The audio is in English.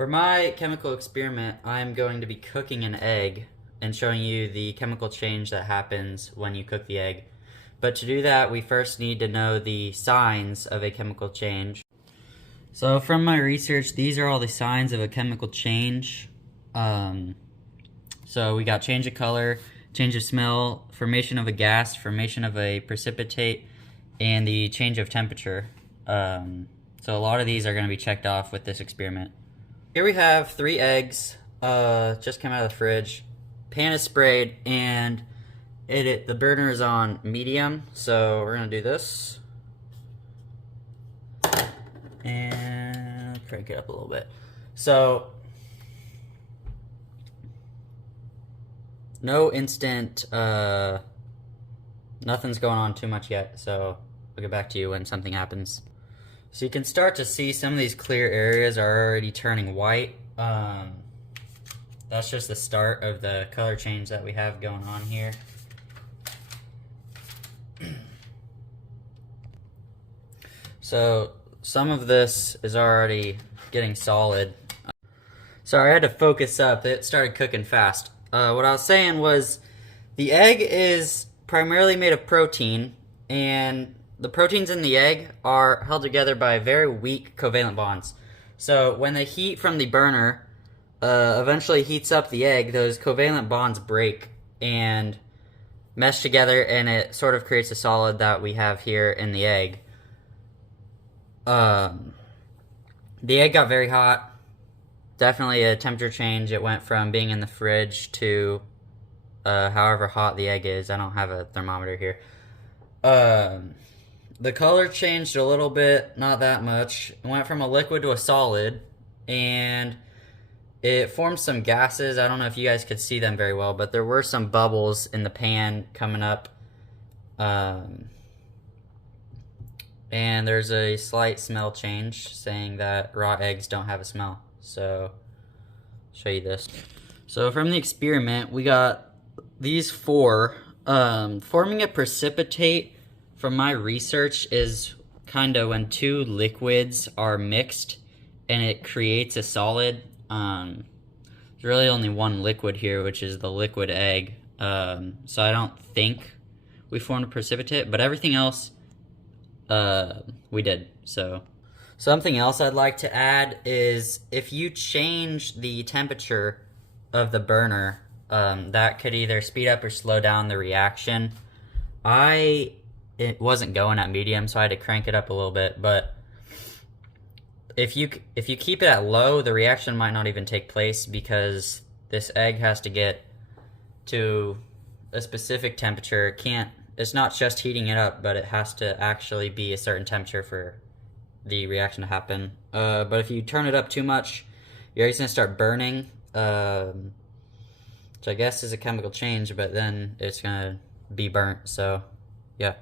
For my chemical experiment, I'm going to be cooking an egg and showing you the chemical change that happens when you cook the egg. But to do that, we first need to know the signs of a chemical change. So from my research, these are all the signs of a chemical change. So we got change of color, change of smell, formation of a gas, formation of a precipitate, and the change of temperature. So a lot of these are going to be checked off with this experiment. Here we have 3 eggs, just came out of the fridge. Pan is sprayed, and the burner is on medium, so we're going to do this. And crank it up a little bit. So, no instant, nothing's going on too much yet, so I'll get back to you when something happens. So you can start to see some of these clear areas are already turning white. That's just the start of the color change that we have going on here. So some of this is already getting solid. Sorry, I had to focus up. It started cooking fast. What I was saying was the egg is primarily made of protein, and the proteins in the egg are held together by very weak covalent bonds. So when the heat from the burner eventually heats up the egg, those covalent bonds break and mesh together, and it sort of creates a solid that we have here in the egg. The egg got very hot. Definitely a temperature change. It went from being in the fridge to however hot the egg is. I don't have a thermometer here. The color changed a little bit, not that much. It went from a liquid to a solid, and it formed some gases. I don't know if you guys could see them very well, but there were some bubbles in the pan coming up. And there's a slight smell change, saying that raw eggs don't have a smell. So, I'll show you this. So from the experiment, we got these 4. Forming a precipitate, from my research, is kind of when 2 liquids are mixed and it creates a solid. There's really only one liquid here, which is the liquid egg. So I don't think we formed a precipitate, but everything else we did. So something else I'd like to add is if you change the temperature of the burner, that could either speed up or slow down the reaction. It wasn't going at medium, so I had to crank it up a little bit, but if you keep it at low, the reaction might not even take place, because this egg has to get to a specific temperature. It's not just heating it up, but it has to actually be a certain temperature for the reaction to happen. But if you turn it up too much, your egg's gonna start burning, which I guess is a chemical change, but then it's gonna be burnt, so yeah.